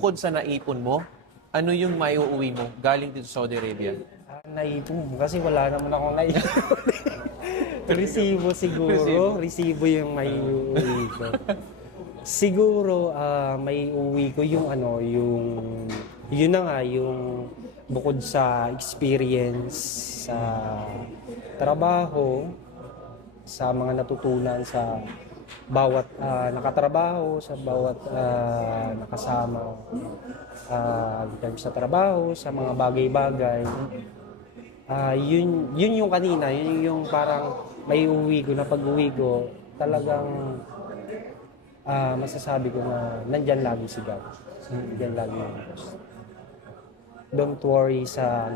Bukod sa naipon mo, ano yung maiuwi mo galing dito sa Saudi Arabia? Naipon kasi wala naman akong naipon. Resibo siguro. Resibo yung may uwi ko. Siguro may uwi ko yung yun na nga, yung bukod sa experience sa trabaho, sa mga natutunan sa bawat nakatrabaho, sa bawat nakasama in terms sa trabaho, sa mga bagay-bagay. Yun yung kanina, yun yung parang may uwi ko na pag-uwi ko, talagang masasabi ko na nandyan lagi si God. Nandyan lagi yung Diyos. Don't worry sa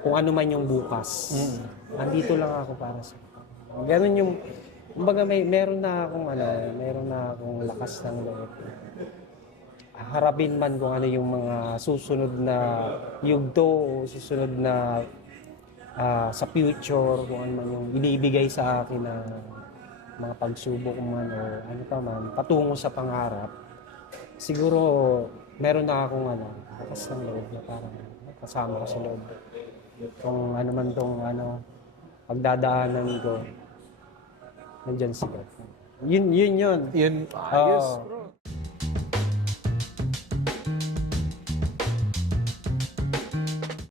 kung ano man yung bukas. Andito lang ako para sa ganun yung kumbaga meron na akong lakas ng loob. Harapin man kung ano yung mga susunod na yugto o susunod na sa future, kung ano man yung binibigay sa akin na mga pagsubok man o ano pa man, patungo sa pangarap. Siguro meron na akong lakas ng loob na parang kasama ko sa loob. Kung ano man tong pagdadaanan ko, nandyan si God. Yun. Yun, ayos, bro.